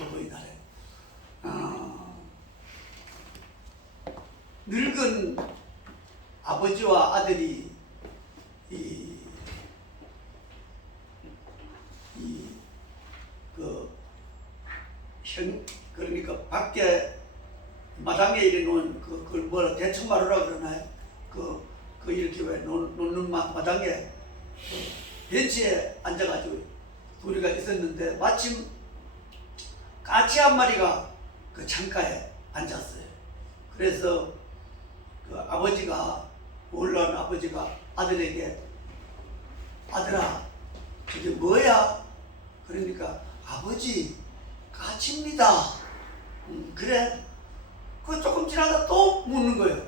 어버이날에. 늙은 아버지와 아들이 그러니까 밖에 마당에 이래 놓은 그걸 뭐라 대청마루라 그러나요? 그 이렇게 왜 놓는 마당에 벤치에 앉아가지고 둘이가 있었는데 마침 까치 한 마리가 그 창가에 앉았어요. 그래서 그 아버지가 올라온 아버지가 아들에게 아들아 저게 뭐야? 그러니까 아버지 까치입니다. 그래? 그 조금 지나다 또 묻는 거예요.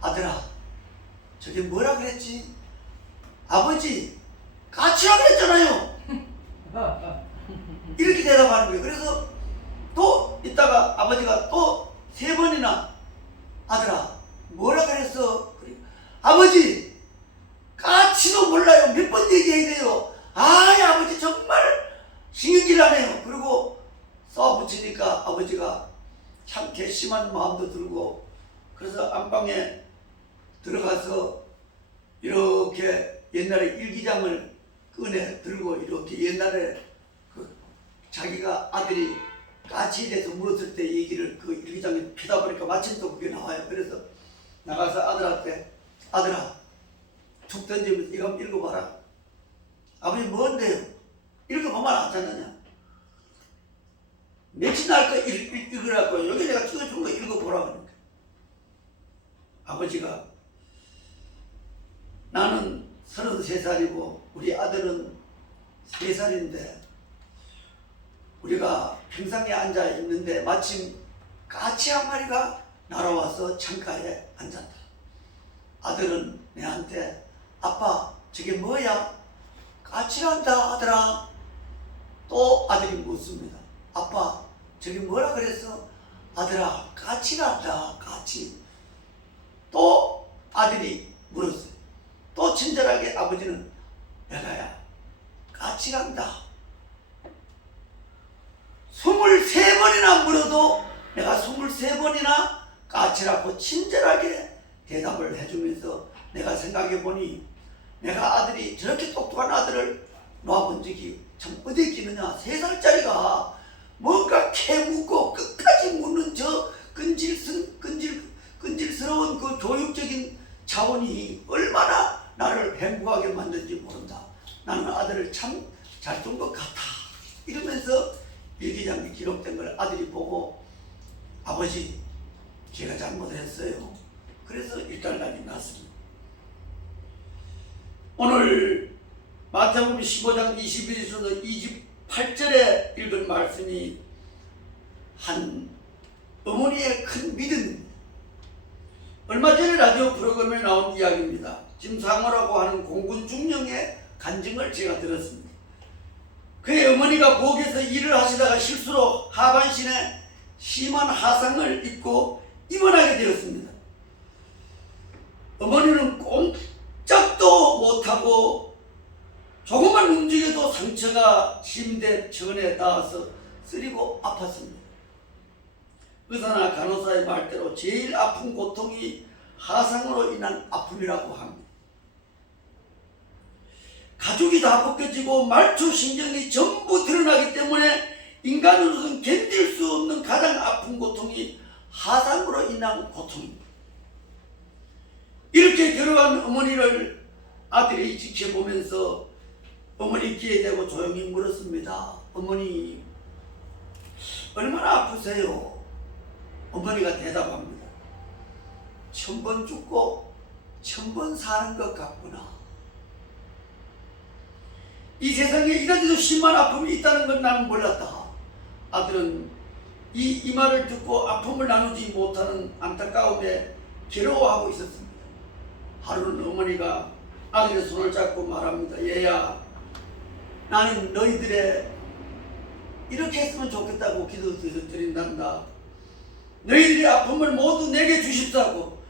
아들아 저게 뭐라 그랬지? 아버지 까치라 그랬잖아요. 이렇게 대답하는 거예요. 그래서 또 이따가 아버지가 또 3번이나 아들아 뭐라 그랬어? 아버지 까치도 몰라요. 몇 번 얘기해야 돼요. 아이 아버지 정말 신경질 나네요. 그리고 쏴붙이니까 아버지가 참 괘씸한 마음도 들고 그래서 안방에 들어가서 이렇게 옛날에 일기장을 꺼내 들고 이렇게 옛날에 그 자기가 아들이 까치에 대해서 물었을 때 얘기를 그 일기장에 피다 보니까 마침 또 그게 나와요. 그래서 나가서 아들한테 아들아 툭 던지면서 이거 한번 읽어봐라. 아버지 뭔데요? 읽어보면 안 않느냐? 며칠 날 거 읽으라고 여기 내가 찍어준 거 읽어보라 그러니까 아버지가 나는 33살이고 우리 아들은 3살인데 우리가 평상에 앉아 있는데 마침 까치 한 마리가 날아와서 창가에 앉았다. 아들은 내한테 아빠 저게 뭐야? 까치란다 아들아. 또 아들이 묻습니다. 아빠 저게 뭐라 그랬어? 아들아 까치란다 까치. 또 아들이 물었어요. 또 친절하게 아버지는 내가야 까치란다. 23번이나 물어도 내가 23번이나 까치라고 친절하게 대답을 해주면서 내가 생각해보니 내가 아들이 저렇게 똑똑한 아들을 놓아본 적이 참 어디 있겠느냐. 3살짜리가 뭔가 캐묻고 끝까지 묻는 저 끈질스러운 그 교육적인 자원이 얼마나 나를 행복하게 만든지 모른다. 나는 아들을 참 잘 둔 것 같아. 이러면서 일기장에 기록된 걸 아들이 보고 아버지 제가 잘못했어요. 그래서 일단락이 났습니다. 오늘 마태복음 15장 21절에서 28절에 읽은 말씀이 한 어머니의 큰 믿음입니다. 얼마 전에 라디오 프로그램에 나온 이야기입니다. 김상호라고 하는 공군 중령의 간증을 제가 들었습니다. 그의 어머니가 부엌에서 일을 하시다가 실수로 하반신에 심한 화상을 입고 입원하게 되었습니다. 어머니는 꼼짝도 못하고 조금만 움직여도 상처가 침대 전에 닿아서 쓰리고 아팠습니다. 의사나 간호사의 말대로 제일 아픈 고통이 화상으로 인한 아픔이라고 합니다. 가죽이 다 벗겨지고 말초 신경이 전부 드러나기 때문에 인간으로서는 견딜 수 없는 가장 아픈 고통이 화상으로 인한 고통입니다. 이렇게 괴로워한 어머니를 아들이 지켜보면서 어머니 귀에 대고 조용히 물었습니다. 어머니 얼마나 아프세요? 어머니가 대답합니다. 1000번 죽고 1000번 사는 것 같구나. 이 세상에 이런데도 심한 아픔이 있다는 건 나는 몰랐다. 아들은 이 말을 듣고 아픔을 나누지 못하는 안타까움에 괴로워하고 있었습니다. 하루는 어머니가 아들의 손을 잡고 말합니다. 얘야, 나는 너희들의 이렇게 했으면 좋겠다고 기도드린단다. 너희들의 아픔을 모두 내게 주십사고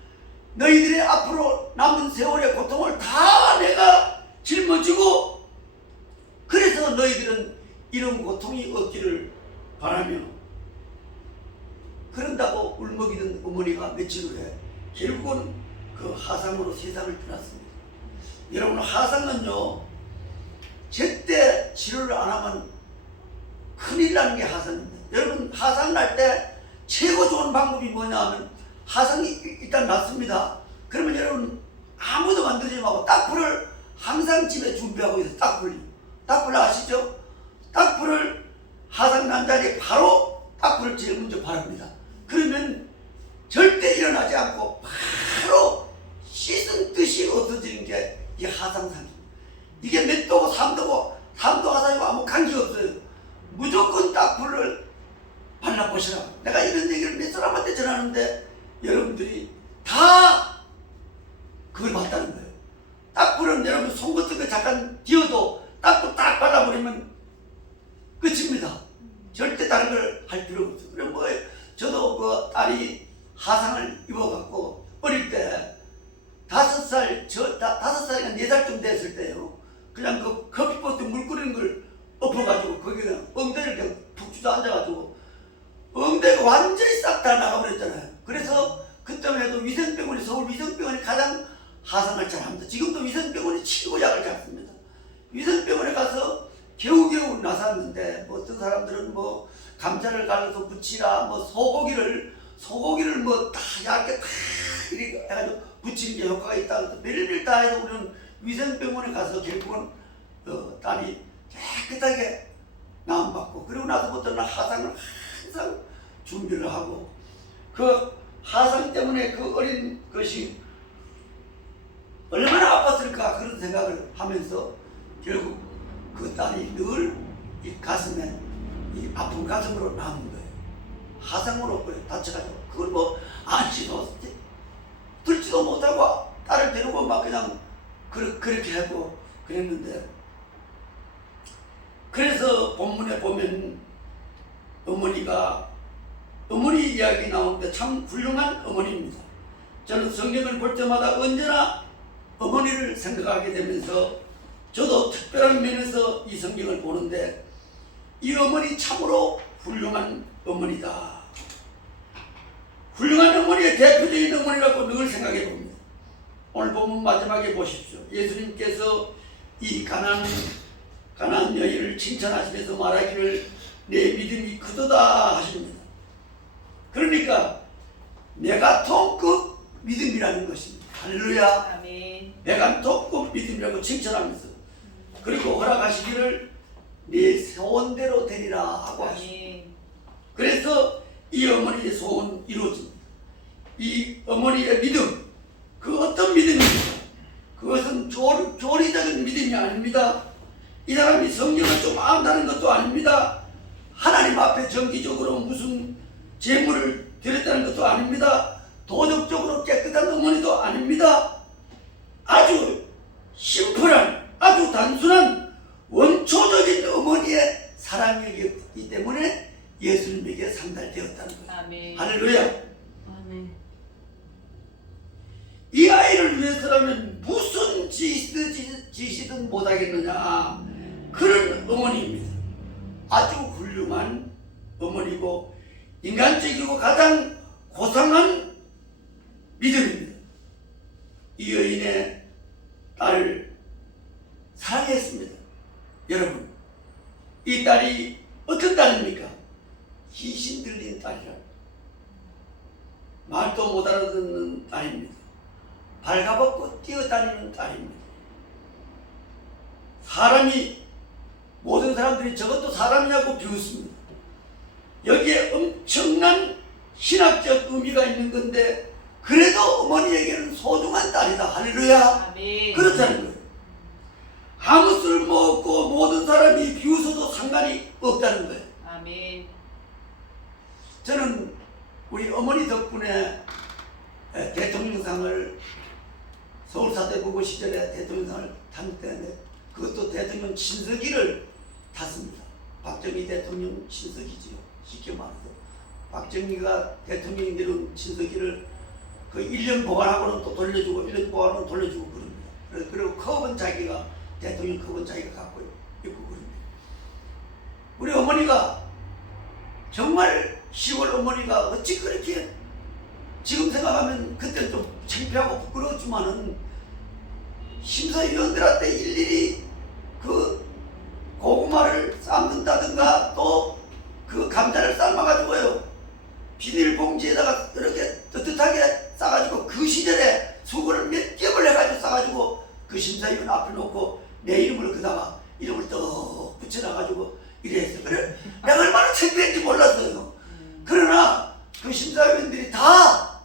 너희들의 앞으로 남은 세월의 고통을 다 내가 짊어지고 그래서 너희들은 이런 고통이 없기를 바라며 그런다고 울먹이던 어머니가 며칠 후에 결국은 그 하상으로 세상을 떠났습니다. 여러분, 하상은요 제때 치료를 안 하면 큰일 나는 게 하상입니다. 여러분, 하상 날 때 최고 좋은 방법이 뭐냐 하면, 하상이 일단 났습니다. 그러면 여러분 아무도 만들지 말고 딱불을 항상 집에 준비하고 있어요. 딱불 아시죠? 딱불을 하상 난 자리에 바로 딱불을 제일 먼저 바릅니다. 그러면 절대 일어나지 않고 바로 씻은 듯이 없어지는 게 이 하상상입니다. 이게 몇 도고 3도고 3도 하상이고 아무 관계 없어요. 무조건 딱불을 발라보시라. 내가 이런 얘기를 몇 사람한테 전하는데 여러분들이 다 그걸 봤다는 거예요. 딱불은 여러분 손 같은 거 잠깐 뒤어도 딱불 딱 발라버리면 끝입니다. 절대 다른 걸 할 필요가 없어요. 그럼 뭐 저도 그 딸이 하상을 입어갖고 어릴 때 5살, 5살이나 4살쯤 됐을 때요. 그냥 그 커피포트 물 끓이는 걸 엎어가지고 거기 그냥 엉덩이를 그냥 푹 주저앉아가지고 엉덩이가 완전히 싹 다 나가버렸잖아요. 그래서 그때만 해도 위생병원이, 서울 위생병원이 가장 하상을 잘합니다. 지금도 위생병원이 최고 약을 잘 씁니다. 위생병원에 가서 겨우겨우 나섰는데, 뭐 어떤 사람들은 뭐 감자를 갈아서 붙이라, 뭐 소고기를 뭐 다 얇게 다 이렇게 해가지고 붙이는 게 효과가 있다 그래서 별별 다 해서 우리는 위생병원에 가서 결국은 딸이 깨끗하게 나음받고, 그리고 나서부터는 하상을 항상 준비를 하고, 그 하상 때문에 그 어린 것이 얼마나 아팠을까 그런 생각을 하면서 결국 그 딸이 늘 이 가슴에, 이 아픈 가슴으로 남은 거예요. 하상으로 그래 다쳐가지고 그걸 뭐 안지도 들지도 못하고 딸을 데리고 막 그냥 그렇게 하고 그랬는데, 그래서 본문에 보면 어머니 이야기 나오는데 참 훌륭한 어머니입니다. 저는 성경을 볼 때마다 언제나 어머니를 생각하게 되면서 저도 특별한 면에서 이 성경을 보는데, 이 어머니 참으로 훌륭한 어머니다. 훌륭한 어머니의 대표적인 어머니라고 늘 생각해 봅니다. 오늘 본문 마지막에 보십시오. 예수님께서 이 가나안 여인을 칭찬하시면서 말하기를 내 믿음이 크도다 하십니다. 그러니까 메가톤급 믿음이라는 것입니다. 할렐루야. 아멘. 메가톤급 믿음이라고 칭찬하면서, 그리고 허락하시기를 네 소원대로 되리라 하고 하십니다. 그래서 이 어머니의 소원 이루어집니다. 이 어머니의 믿음, 그 어떤 믿음입니까? 그것은 조리적인 믿음이 아닙니다. 이 사람이 성경을 좀 안다는 것도 아닙니다. 하나님 앞에 정기적으로 무슨 제물을 드렸다는 것도 아닙니다. 도덕적으로 깨끗한 어머니도 아닙니다. 아주 심플한, 아주 단순한 원초적인 어머니의 사랑이기 때문에 예수님에게 상달되었다는 거예요. 아멘. 할렐루야. 아멘. 이 아이를 위해서라면 무슨 짓이든 못하겠느냐, 그런 어머니입니다. 아주 훌륭한 어머니고 인간적이고 가장 고상한 믿음입니다. 이 여인의 딸을 사랑했습니다. 여러분, 이 딸이 어떤 딸입니까? 귀신 들린 딸이라, 말도 못 알아듣는 딸입니다. 발가벗고 뛰어다니는 딸입니다. 모든 사람들이 저것도 사람이냐고 비웃습니다. 여기에 엄청난 신학적 의미가 있는 건데, 그래도 어머니에게는 소중한 딸이다. 할렐루야. 아멘. 그렇다는 거예요. 아무 쓸모없고 모든 사람이 비웃어도 상관이 없다는 거예요. 아멘. 저는 우리 어머니 덕분에 대통령상을, 서울사대부고 시절에 대통령상을 탄 때인데, 그것도 대통령 친서기를 탔습니다. 박정희 대통령 친서기지요. 쉽게 말해서 박정희가 대통령이 내려온 친서기를 그 1년 보관하고는 또 돌려주고 1년 보관하고는 돌려주고 그럽니다. 그리고 컵은 자기가, 대통령 컵은 자기가 갖고 있고 그럽니다. 우리 어머니가 정말 시골 어머니가 어찌 그렇게, 지금 생각하면 그때 좀 창피하고 부끄러웠지만은 심사위원들한테 일일이 그 고구마를 삶는다든가 또 그 감자를 삶아가지고요 비닐봉지에다가 이렇게 뜨뜻하게 싸가지고, 그 시절에 수건을 몇 겹을 해가지고 싸가지고 그 심사위원 앞에 놓고 내 이름을 그다가 이름을 떡 붙여놔가지고 이래 했어요. 그래 내가 얼마나 창피했는지 몰랐어요. 그러나 그 심사위원들이 다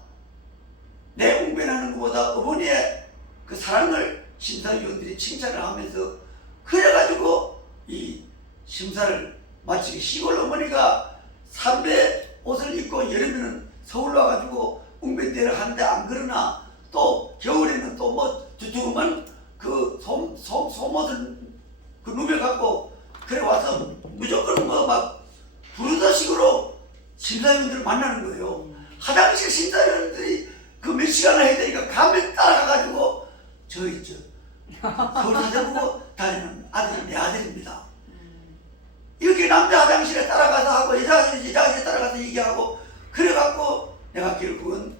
내 웅변하는 것보다 어머니의 그 사랑을 심사위원들이 칭찬을 하면서, 그래가지고 이 심사를 마치게, 시골 어머니가 삼배 옷을 입고 여름에는 서울 와가지고 웅변대를 하는데, 안 그러나 또 겨울에는 또 뭐 두툼한 그 소옷을 그 누벼갖고 그래 와서 무조건 뭐 막 부르다식으로 심사위원들을 만나는 거예요. 화장실 심사위원들이 그 몇 시간을 해야 되니까 가면 따라가가지고 저 있죠, 서울 사자보고 다니는 아들이 내 아들입니다. 이렇게 남자 화장실에 따라가서 하고 여자 화장실에 따라가서 얘기하고, 그래갖고 내가 결국은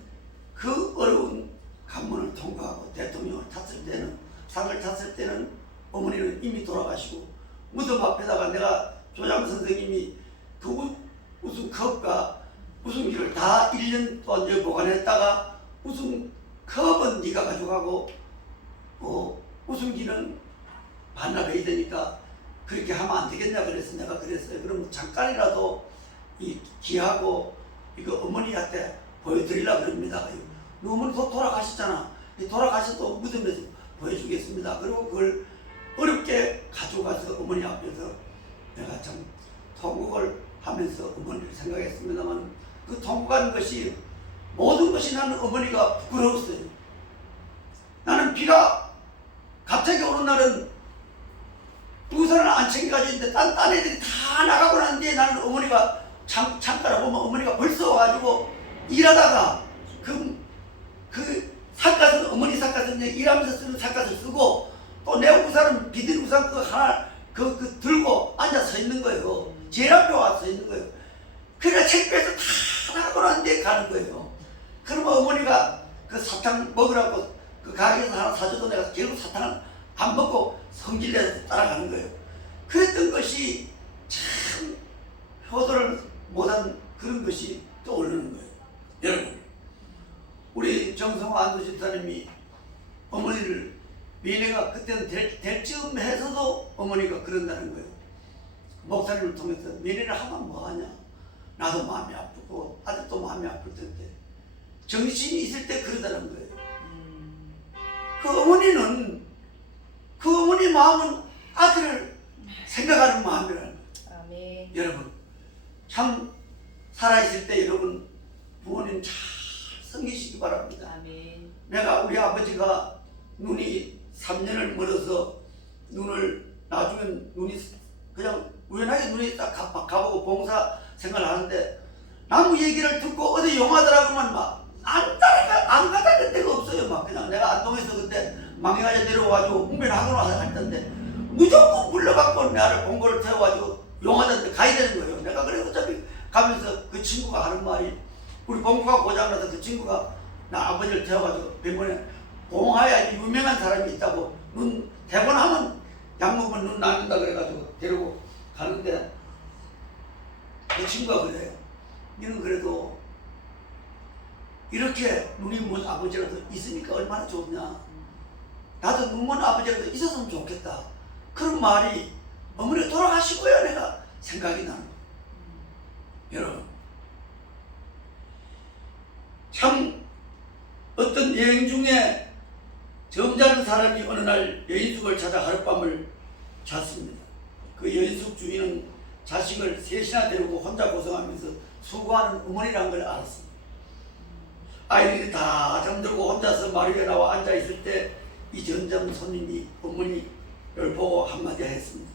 그 어려운 관문을 통과하고 대통령을 탔을 때는, 상을 탔을 때는 어머니는 이미 돌아가시고, 무덤 앞에다가 내가 조장 선생님이 그 우승컵과 우승기를 다 1년 동안 여기 보관했다가, 우승컵은 네가 가져가고 우승기는 반납해야 되니까 그렇게 하면 안 되겠냐 그래서 내가 그랬어요. 그럼 잠깐이라도 이 기하고 이거 어머니한테 보여드리려고 그럽니다. 어머니 돌아가셨잖아. 돌아가셔도 무덤에서 보여주겠습니다. 그리고 그걸 어렵게 가져가서 어머니 앞에서 내가 참 통곡을 하면서 어머니를 생각했습니다만, 그 통곡하는 것이, 모든 것이 나는 어머니가 부끄러웠어요. 나는 비가 갑자기 오는 날은 우산을 안 챙겨가지고 있는데 딴 애들이 다 나가고 난 뒤에 나는 어머니가 창가를 보면 어머니가 벌써 와가지고 일하다가 그 삿갓은, 어머니 삿갓은 일하면서 쓰는 삿갓을 쓰고, 또 내 우산은 비닐 우산 그 하나 그 들고 앉아 서 있는 거예요. 제일 앞에 와서 있는 거예요. 그래 책배에서 다 나가고 난 뒤에 가는 거예요. 그러면 어머니가 그 사탕 먹으라고 그 가게에서 하나 사줘도 내가 결국 사탕을 안 먹고 성질내서 따라가는 거예요. 그랬던 것이 참 효도를 못한 그런 것이 떠오르는 거예요. 여러분, 우리 정성호 안도 집사님이 어머니를, 미래가 그때는 될 즈음 해서도 어머니가 그런다는 거예요. 목사님을 통해서 미래를 하면 뭐하냐, 나도 마음이 아프고 아들도 마음이 아플 텐데, 정신이 있을 때 그러다는 거예요. 그 어머니는, 그 어머니 마음은 아들을 생각하는 마음이라는 거예요. 아멘. 여러분, 참 살아있을 때 여러분 부모님 잘 섬기시기 바랍니다. 아멘. 내가 우리 아버지가 눈이 3년을 멀어서 눈을, 나중엔 눈이 그냥 우연하게 눈이 딱 가보고 봉사 생활하는데, 나무 얘기를 듣고 어디 용하더라고만 막 안 가다는 데가 없어요. 막 그냥 내가 안동에서 그때 망해가지고 내려와가지고 홍변학원 와서 갔던데 무조건 불러갖고 나를 공고를 태워가지고 용하다는데 가야 되는 거예요. 내가 그래 어차피 가면서 그 친구가 하는 말이, 우리 봉구가 고장나서 그 친구가 나 아버지를 태워가지고 병원에, 봉하야 유명한 사람이 있다고, 눈 대본하면 약 먹으면 눈 낫는다 그래가지고 데리고 가는데, 그 친구가 그래요. 너는 그래도 이렇게 눈이 먼 아버지라도 있으니까 얼마나 좋냐, 나도 눈 먼 아버지라도 있었으면 좋겠다. 그런 말이 어머니가 돌아가시고야 내가 생각이 나는 거예요. 여러분, 참 어떤 여행 중에 점잖은 사람이 어느 날 여인숙을 찾아 하룻밤을 잤습니다. 그 여인숙 주인은 자식을 셋이나 데리고 혼자 고생하면서 수고하는 어머니란 걸 알았습니다. 아이들이 다 잠들고 혼자서 마루에 나와 앉아있을 때 이 점잖은 손님이 어머니를 보고 한마디 했습니다.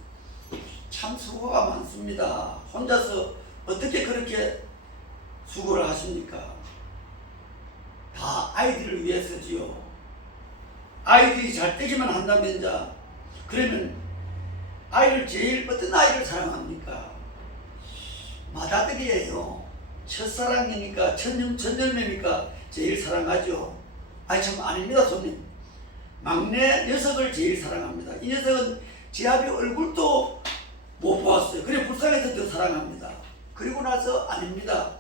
참 수고가 많습니다. 혼자서 어떻게 그렇게 수고를 하십니까? 다 아이들을 위해서지요. 아이들이 잘 되기만 한다면, 그러면 아이를 제일 어떤 아이를 사랑합니까? 맏아들이에요. 첫사랑이니까 천열매니까 제일 사랑하죠. 아니 참 아닙니다 손님. 막내 녀석을 제일 사랑합니다. 이 녀석은 제 아비 얼굴도 못 보았어요. 그래 불쌍해서 더 사랑합니다. 그리고 나서 아닙니다.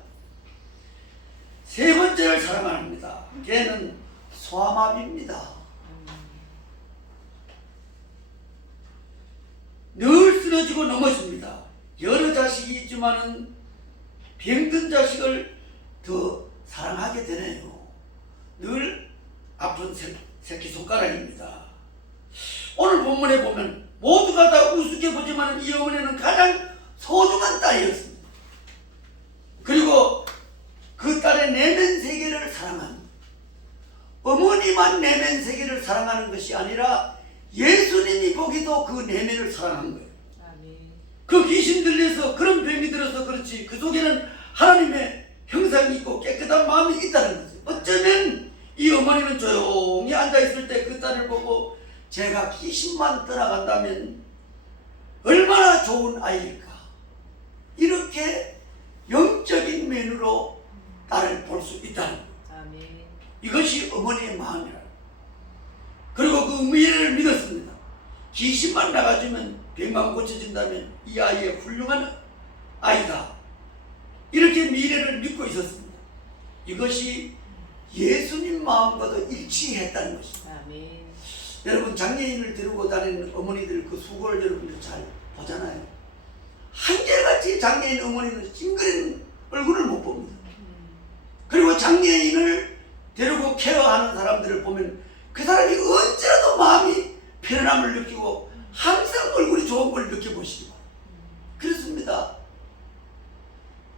세 번째를 사랑합니다. 걔는 소아마비입니다. 늘 쓰러지고 넘어집니다. 여러 자식이 있지만은 병든 자식을 더 사랑하게 되네요. 늘 아픈 새끼손가락입니다. 오늘 본문에 보면 모두가 다 우습게 보지만 이 어머니는 가장 소중한 딸이었습니다. 그리고 그 딸의 내면 세계를 사랑한, 어머니만 내면 세계를 사랑하는 것이 아니라 예수님이 보기도 그 내면을 사랑한 거예요. 그 귀신 들려서 그런 병이 들어서 그렇지 그 속에는 하나님의 형상이 있고 깨끗한 마음이 있다는 거죠. 어쩌면 이 어머니는 조용히 앉아있을 때 그 딸을 보고 제가 귀신만 떠나간다면 얼마나 좋은 아이일까, 이렇게 영적인 면으로 딸을 볼 수 있다는 거예요. 이것이 어머니의 마음이라. 그리고 그 미래를 믿었습니다. 귀신만 나가주면 병만 고쳐진다면 이 아이의 훌륭한 아이다, 이렇게 미래를 믿고 있었습니다. 이것이 예수님 마음과도 일치했다는 것입니다. 여러분 장애인을 데리고 다니는 어머니들 그 수고를 여러분들 잘 보잖아요. 한결같이 장애인 어머니는 찡그리는 얼굴을 못 봅니다. 그리고 장애인을 데리고 케어하는 사람들을 보면 그 사람이 언제라도 마음이 편안함을 느끼고 항상 얼굴이 좋은 걸 느껴보시고 그렇습니다.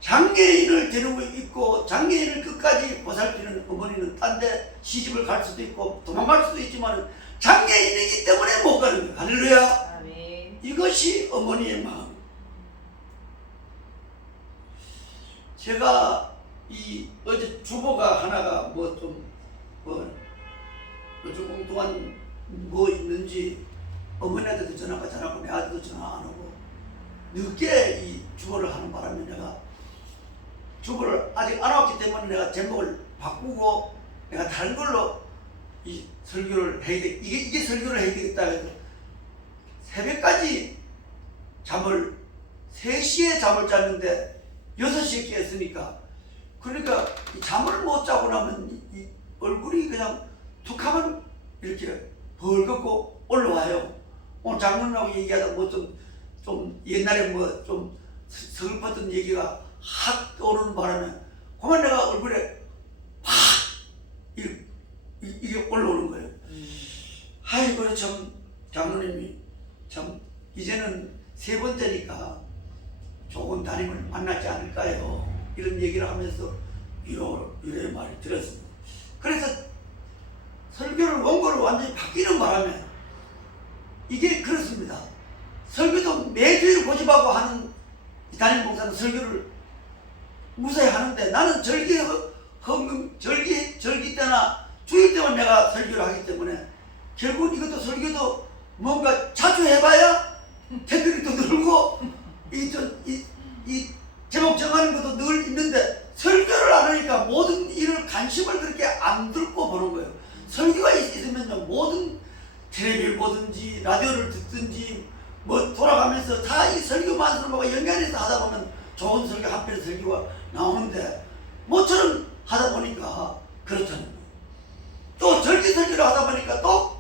장애인을 데리고 있고 장애인을 끝까지 보살피는 어머니는 딴 데 시집을 갈 수도 있고 도망갈 수도 있지만 장애인이기 때문에 못 가는 거예요. 할렐루야. 아멘. 이것이 어머니의 마음. 제가 이 어제 주보가 하나가 요즘 엉뚱한 뭐 있는지 어머니한테도 전화가 잘 안 오고 내 아들도 전화 안 오고 늦게 이 주보를 하는 바람에 내가 주보를 아직 안 왔기 때문에 내가 제목을 바꾸고 내가 다른 걸로 이 설교를 해야 돼. 이게 설교를 해야 되겠다 해서 새벽까지 3시에 잠을 잤는데 6시에 깼으니까, 그러니까 이 잠을 못 자고 나면 이 얼굴이 그냥 툭 하면 이렇게 벌겋고 올라와요. 오늘 장로님하고 얘기하다 좀 옛날에 좀 슬펐던 얘기가 확 떠오르는 바람에 그만 내가 얼굴에 확 이게 올라오는 거예요. 아이고 참 장로님이 참 이제는 3번째니까 좋은 담임을 만나지 않을까요? 이런 얘기를 하면서 위로의 말을 들었습니다. 그래서 설교를 원고를 완전히 바뀌는 바람에 이게 그렇습니다. 설교도 매주일 고집하고 하는 담임 목사는 설교를 무사히 하는데 나는 절기 때나 주일 때만 내가 설교를 하기 때문에 결국 이것도 설교도 뭔가 자주 해봐야 댓글이 또 늘고 이 제목 정하는 것도 늘 있는데 설교를 안 하니까 모든 일을 관심을 그렇게 안 들고 보는 거예요. 설교가 있으면 모든 텔레비를 보든지 라디오를 듣든지 뭐 돌아가면서 다 이 설교만 들어보고 연결해서 하다 보면 좋은 설교 한 편의 설교가 나오는데 모처럼 하다 보니까 그렇다는 거예요. 또 절기 설교를 하다 보니까 또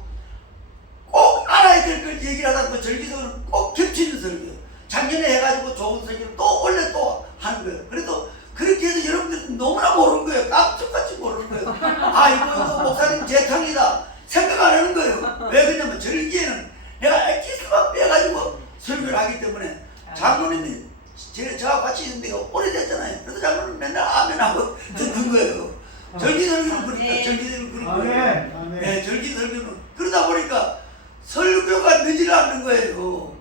꼭 알아야 될 걸 얘기를 하다 보면 절기 설교는 꼭 겹치는 설교예요. 작년에 해가지고 좋은 설교를 또 원래 또 하는 거예요. 그래도 그렇게 해서 여러분들 너무나 모르는 거예요. 깜짝같이 모르는 거예요. 아 이거 목사님 재탕이다 생각 안 하는 거예요. 왜 그러냐면 절기에는 내가 엑기스만 빼가지고 설교를 하기 때문에 장로님이 제가 같이 있는 데가 오래됐잖아요. 그래서 장로님 맨날 아멘하고 듣는 거예요. 절기 설교는 그러니까 절기 설교는 그런 거예요. 네, 절기 설교는 그러다 보니까 설교가 늦지 않는 거예요.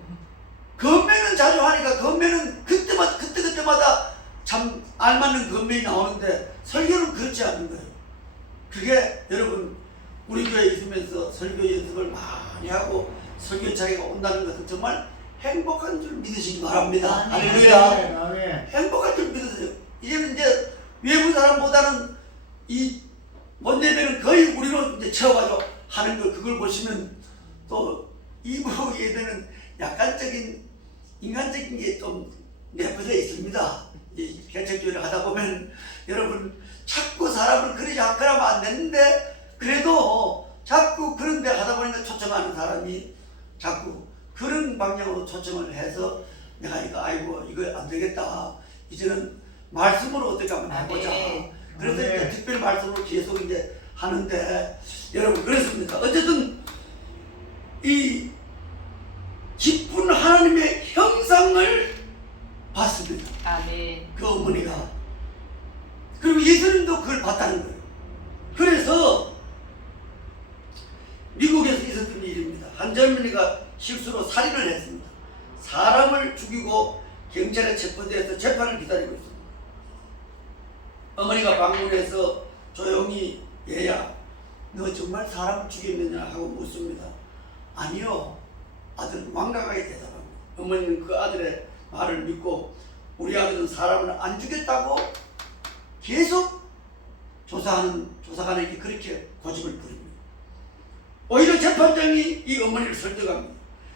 건배는 자주 하니까 건배는 그때마다 참 알맞는 건배이 나오는데 설교는 그렇지 않은 거예요. 그게 여러분 우리 교회에 있으면서 설교 연습을 많이 하고 설교 자리가 온다는 것은 정말 행복한 줄 믿으시기 바랍니다. 아멘. 할렐루야. 아멘. 행복한 줄 믿으세요. 이제는 이제 외부 사람보다는 이 본예배는 거의 우리로 이제 채워가지고 하는 걸 그걸 보시면 또 이부 예배는 약간적인 인간적인 게 좀 내포되어 있습니다. 이 개척교회를 하다 보면 여러분 자꾸 사람을 그러지 않거라면 안 되는데 그래도 자꾸 그런 데 하다 보니까 초청하는 사람이 자꾸 그런 방향으로 초청을 해서 내가 이거 아이고 이거 안 되겠다. 이제는 말씀으로 어떻게 한번 해보자. 그래서 이제 특별 말씀으로 계속 이제 하는데 여러분 그렇습니다. 어쨌든 이 기쁜 하나님의 형상을 봤습니다. 아멘. 그 어머니가. 그리고 예수님도 그걸 봤다는 거예요. 그래서 미국에서 있었던 일입니다. 한 젊은이가 실수로 살인을 했습니다. 사람을 죽이고 경찰에 체포돼서 재판을 기다리고 있습니다. 어머니가 방문해서 조용히 얘야 너 정말 사람을 죽였느냐 하고 묻습니다. 아니요. 아들은 완강하게 대답합니다. 어머니는 그 아들의 말을 믿고 우리 아들은 사람을 안 죽였다고 계속 조사관에게 그렇게 고집을 부립니다. 오히려 재판장이 이 어머니를 설득합니다.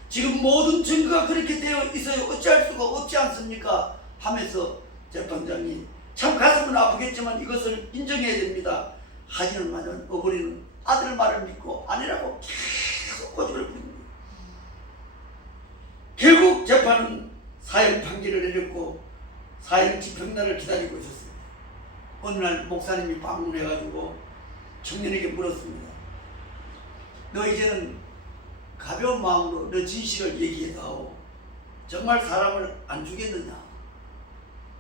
지금 모든 증거가 그렇게 되어 있어요. 어찌할 수가 없지 않습니까? 하면서 재판장이 참 가슴은 아프겠지만 이것을 인정해야 됩니다. 하지만 어머니는 아들 말을 믿고 아니라고 계속 고집을 부립니다. 결국 재판은 사형 판결을 내렸고 사형 집행날을 기다리고 있었습니다. 어느 날 목사님이 방문해가지고 청년에게 물었습니다. 너 이제는 가벼운 마음으로 너 진실을 얘기해다오. 정말 사람을 안 죽였느냐?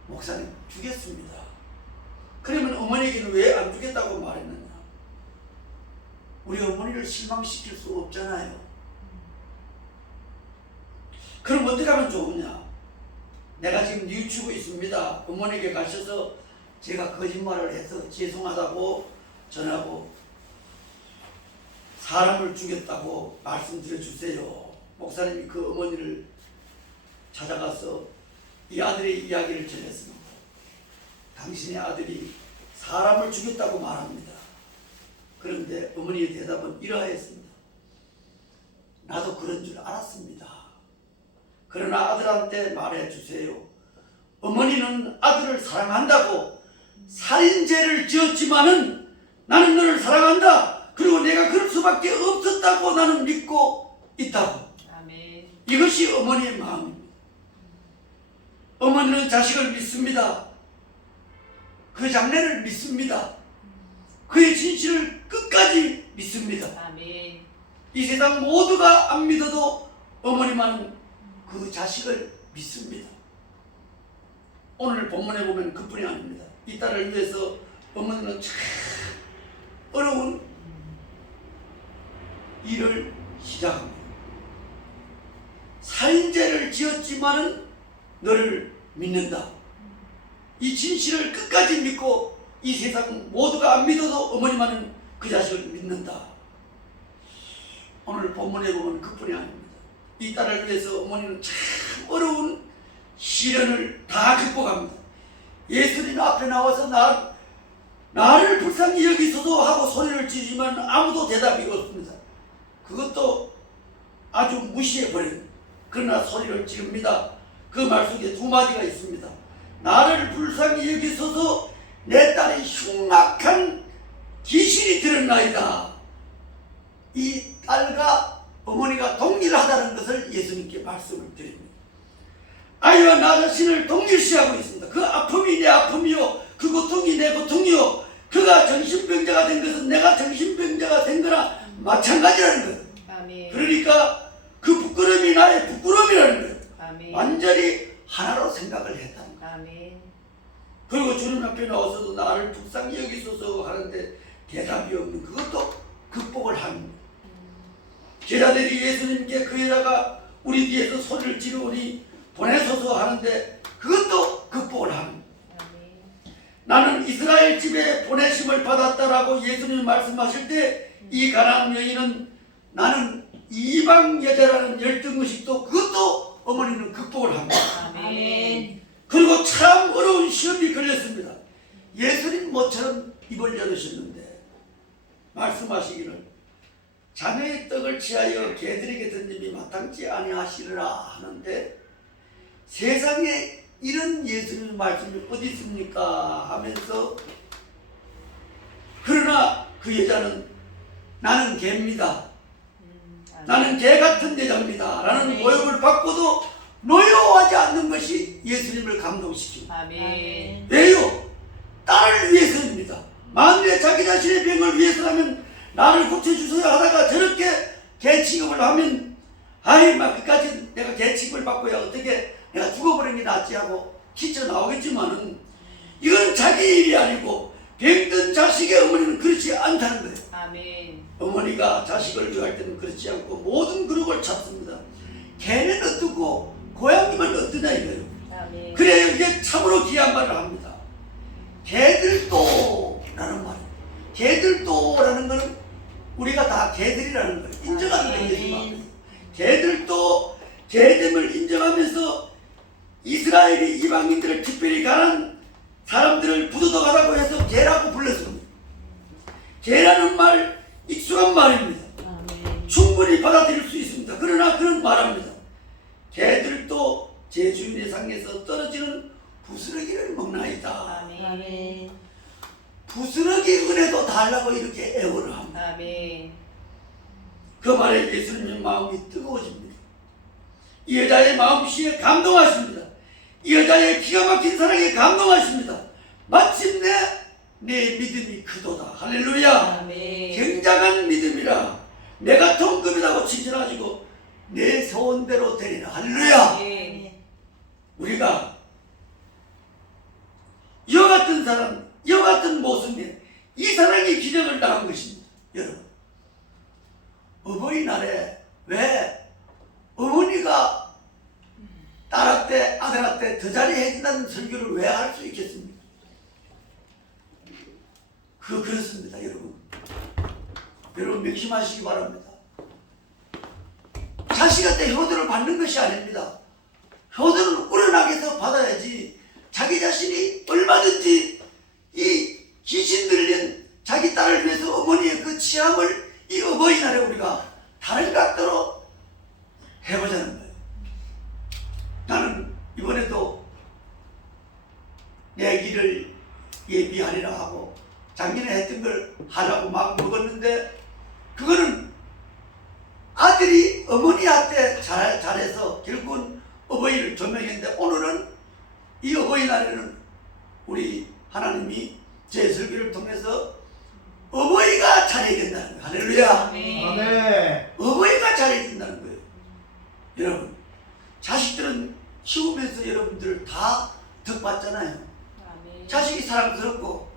목사님 죽였습니다. 그러면 어머니에게는 왜 안 죽였다고 말했느냐? 우리 어머니를 실망시킬 수 없잖아요. 그럼 어떻게 하면 좋으냐? 내가 지금 뉘우치고 있습니다. 어머니에게 가셔서 제가 거짓말을 해서 죄송하다고 전하고 사람을 죽였다고 말씀드려 주세요. 목사님이 그 어머니를 찾아가서 이 아들의 이야기를 전했습니다. 당신의 아들이 사람을 죽였다고 말합니다. 그런데 어머니의 대답은 이러하였습니다. 나도 그런 줄 알았습니다. 그러나 아들한테 말해 주세요. 어머니는 아들을 사랑한다고 살인죄를 지었지만은 나는 너를 사랑한다. 그리고 내가 그럴 수밖에 없었다고 나는 믿고 있다고. 아멘. 이것이 어머니의 마음입니다. 어머니는 자식을 믿습니다. 그 장래를 믿습니다. 그의 진실을 끝까지 믿습니다. 아멘. 이 세상 모두가 안 믿어도 어머니만은 그 자식을 믿습니다. 오늘 본문에 보면 그뿐이 아닙니다. 이 딸을 위해서 어머니는 참 어려운 일을 시작합니다. 살인죄를 지었지만은 너를 믿는다. 이 진실을 끝까지 믿고 이 세상 모두가 안 믿어도 어머니만은 그 자식을 믿는다. 오늘 본문에 보면 그뿐이 아닙니다. 이 딸을 위해서 어머니는 참 어려운 시련을 다 극복합니다. 예수님 앞에 나와서 나를 불쌍히 여기소서 하고 소리를 지르지만 아무도 대답이 없습니다. 그것도 아주 무시해버립니다. 그러나 소리를 지릅니다. 그 말 속에 두 마디가 있습니다. 나를 불쌍히 여기소서 내 딸의 흉악한 귀신이 들었나이다. 이 딸과 어머니가 동일하다는 것을 예수님께 말씀을 드립니다. 아이와 나 자신을 동일시하고 있습니다. 그 아픔이 내 아픔이요 그 고통이 내 고통이요 그가 정신병자가 된 것은 내가 정신병자가 된 거나 마찬가지라는 거예요. 아멘. 그러니까 그 부끄러움이 나의 부끄러움이라는 거예요. 아멘. 완전히 하나로 생각을 했다는 거예요. 아멘. 그리고 주님 앞에 나와서도 나를 불쌍히 여기소서 하는데 대답이 없는 그것도 극복을 합니다. 제자들이 예수님께 그 여자가 우리 뒤에서 소리를 지르오니 보내소서 하는데 그것도 극복을 합니다. 아멘. 나는 이스라엘 집에 보내심을 받았다라고 예수님이 말씀하실 때 이 가나안 여인은 나는 이방 여자라는 열등의식도 그것도 어머니는 극복을 합니다. 아멘. 그리고 참 어려운 시험이 걸렸습니다. 예수님 모처럼 입을 열으셨는데 말씀하시기를 자녀의 떡을 취하여 개들에게 던짐이 마땅치 아니하시리라 하는데 세상에 이런 예수님의 말씀이 어디 있습니까 하면서 그러나 그 여자는 나는 개입니다. 나는 개 같은 여자입니다. 라는 모욕을 받고도 노여워하지 않는 것이 예수님을 감동시킵니다. 아멘. 왜요? 딸을 위해서입니다. 만일에 자기 자신의 병을 위해서라면 나를 고쳐주세요 하다가 저렇게 개 취급을 하면 아이 막 그까지 내가 개 취급을 받고야 어떻게 내가 죽어버리는 게 낫지 하고 기쳐 나오겠지만은 이건 자기 일이 아니고 병든 자식의 어머니는 그렇지 않다는 거예요. 아멘. 어머니가 자식을 위할 때는 그렇지 않고 모든 그릇을 찾습니다. 개는 어떻고 고양이만 어떠냐 이거예요. 아멘. 그래야 이게 참으로 귀한 말을 합니다. 개들도라는 말. 개들도라는 것은 우리가 다 개들이라는 걸 인정하는 거예요. 개들도 개됨을 인정하면서 이스라엘이 이방인들을 특별히 가난 사람들을 부도덕하다고 해서 개라고 불렀습니다. 개라는 말 익숙한 말입니다. 아멘. 충분히 받아들일 수 있습니다. 그러나 그런 말합니다. 개들도 제 주인의 상에서 떨어지는 부스러기를 먹나이다. 아멘. 부스러기 은혜도 달라고 이렇게 애원을 합니다. 아멘. 그 말에 예수님의 마음이 뜨거워집니다. 이 여자의 마음씨에 감동하십니다. 이 여자의 기가 막힌 사랑에 감동하십니다. 마침내 내 믿음이 크도다. 할렐루야. 아멘. 굉장한 믿음이라 내가 통급이라고 칭찬하시고 내 소원대로 되리라. 할렐루야. 아멘. 우리가 이와 같은 사람, 이와 같은 모습에 이 사랑이 기적을 당한 것입니다. 여러분, 어버이날에 왜 어머니가 딸한테 아들한테 더 잘해준다는 설교를 왜 할 수 있겠습니까? 그렇습니다. 여러분 명심하시기 바랍니다. 자식한테 효도를 받는 것이 아닙니다. 효도는 우러나게 해서 받아야지 자기 자신이 얼마든지 이 귀신 들린 자기 딸을 위해서 어머니의 그 취함을 이 어버이날에 우리가 다른 각도로 해보자는 거예요. 나는 이번에도 내 길을 예비하리라 하고 작년에 했던 걸 하라고 막 먹었는데 그거는 아들이 어머니한테 잘해서 결국은 어버이를 조명했는데 오늘은 이 어버이날에는 우리 하나님이 제 설교를 통해서 어버이가 잘해야 된다는 거예요. 할렐루야. 아멘. 어버이가 잘해야 된다는 거예요. 여러분, 자식들은 키우면서 여러분들 다 덕받잖아요. 아멘. 자식이 사랑스럽고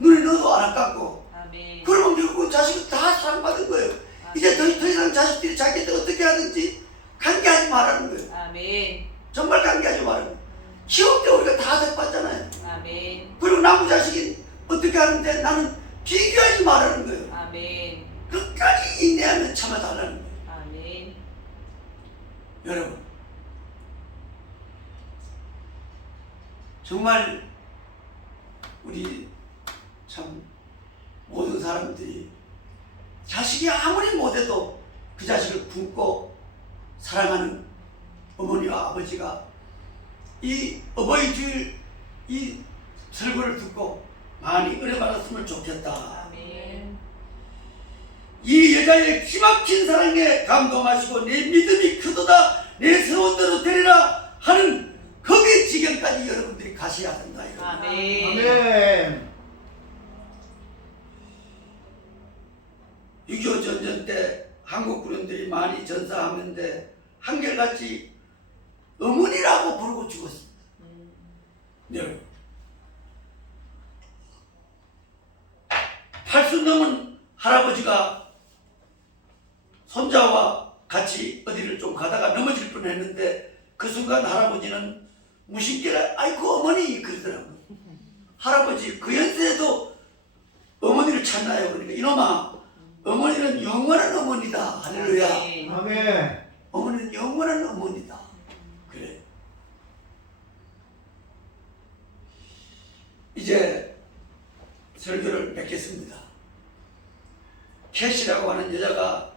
눈에 넣어도 안 아깝고 아멘. 그러면 결국 자식은 다 사랑받은 거예요. 이제 더 이상 자식들이 자기한테 어떻게 하든지 관계하지 말라는 거예요. 아멘. 정말 관계하지 말라는 거예요. 키울 때 우리가 다 덕받잖아요. 아멘. 그리고 남부 자식이 어떻게 하는데 나는 비교하지 말라는 거예요. 아멘. 끝까지 인내하면 참아달라는 거예요. 아멘. 여러분, 정말 우리 참 모든 사람들이 자식이 아무리 못해도 그 자식을 품고 사랑하는 어머니와 아버지가 이 어버이 주일 이 설교를 듣고 많이 은혜 받았으면 좋겠다. 아멘. 이 여자의 기막힌 사랑에 감동하시고 내 믿음이 크도다 내 세원대로 되리라 하는 거기 지경까지 여러분들이 가셔야 된다. 아멘. 아멘. 6.25 전쟁 때 한국 군인들이 많이 전사하는데 한결같이 어머니라고 부르고 죽었습니다. 여러분, 80 넘은 할아버지가 손자와 같이 어디를 좀 가다가 넘어질 뻔했는데 그 순간 할아버지는 무심결에 아이고 어머니 그러더라고요. 할아버지 그 연세에도 어머니를 찾나요? 그러니까 이놈아 어머니는 영원한 어머니다. 할렐루야. 아멘. 아멘. 어머니는 영원한 어머니다. 이제 설교를 맺겠습니다. 캐시라고 하는 여자가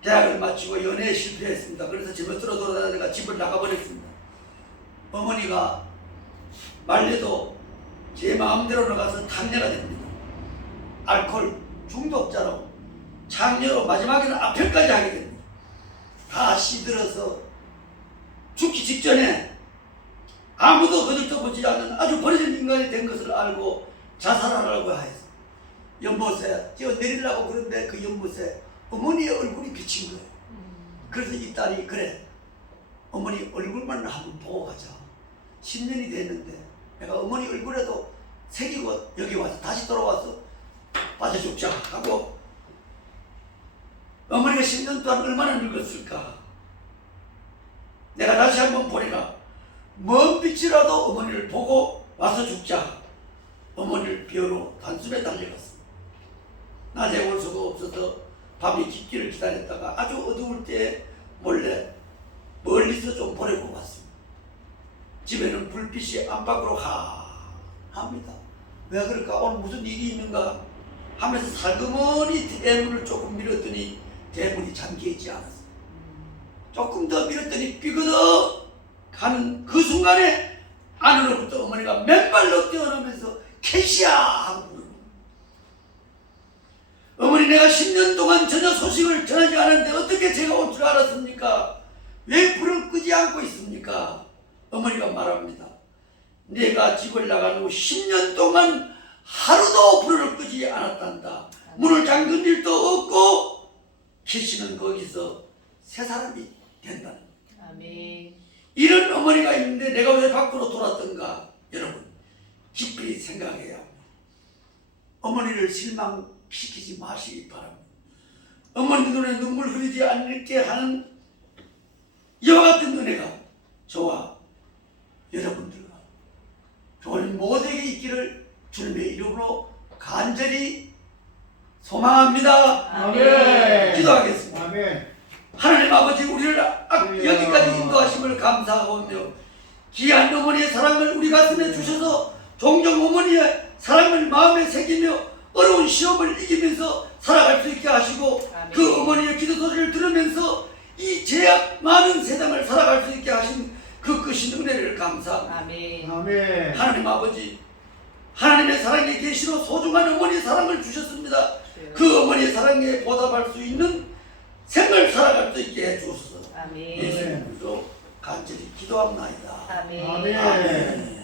대학을 마치고 연애에 실패했습니다. 그래서 제멋대로 돌아다니다가 집을 나가버렸습니다. 어머니가 말려도 제 마음대로 나가서 탕녀가 됩니다. 알코올 중독자로 장녀로 마지막에는 앞편까지 하게 됩니다. 다 시들어서 죽기 직전에 아무도 거들떠보지 않는 아주 버려진 인간이 된 것을 알고 자살하라고 하였어요. 연못에 뛰어내리려고 그런데 그 연못에 어머니의 얼굴이 비친 거예요. 그래서 이 딸이 그래 어머니 얼굴만 한번 보고 가자. 10년이 됐는데 내가 어머니 얼굴에도 새기고 여기 와서 다시 돌아와서 빠져 죽자 하고 어머니가 10년 동안 얼마나 늙었을까. 내가 다시 한번 보리라. 먼 빛이라도 어머니를 보고 와서 죽자. 어머니를 비어로 단숨에 달려갔습니다. 낮에 올 수가 없어서 밤이 깊기를 기다렸다가 아주 어두울 때 몰래 멀리서 좀 보내고 갔습니다. 집에는 불빛이 안팎으로 합니다. 왜 그럴까? 오늘 무슨 일이 있는가 하면서 살그머니 대문을 조금 밀었더니 대문이 잠겨있지 않았어요. 조금 더 밀었더니 삐그덕 가는 그 순간에 안으로부터 어머니가 맨발로 뛰어나면서 캐시야 하고 부르는 거예요. 어머니 내가 10년 동안 전혀 소식을 전하지 않았는데 어떻게 제가 올 줄 알았습니까? 왜 불을 끄지 않고 있습니까? 어머니가 말합니다. 내가 집을 나간 후 10년 동안 하루도 불을 끄지 않았단다. 문을 잠근 일도 없고 캐시는 거기서 새 사람이 된다는 거예요. 아멘. 이런 어머니가 있는데 내가 왜 밖으로 돌았던가? 여러분 깊이 생각해야 합니다. 어머니를 실망시키지 마시기 바랍니다. 어머니 눈에 눈물 흐르지 않게 하는 이와 같은 은혜가 저와 여러분들과 저희 모두에게 있기를 주님의 이름으로 간절히 소망합니다. 아멘. 기도하겠습니다. 아멘. 하나님 아버지 우리를 여기까지 인도하심을 감사하오며 귀한 어머니의 사랑을 우리 가슴에 주셔서 종종 어머니의 사랑을 마음에 새기며 어려운 시험을 이기면서 살아갈 수 있게 하시고 아멘. 그 어머니의 기도 소리를 들으면서 이 죄악 많은 세상을 살아갈 수 있게 하신 그 크신 은혜를 감사합니다. 아멘. 아멘. 하나님 아버지 하나님의 사랑에 계시로 소중한 어머니의 사랑을 주셨습니다. 그 어머니의 사랑에 보답할 수 있는 생을 살아갈 수 있게 해주소서. 아멘. 예수님으로 간절히 기도합나이다. 아멘. 아멘. 아멘.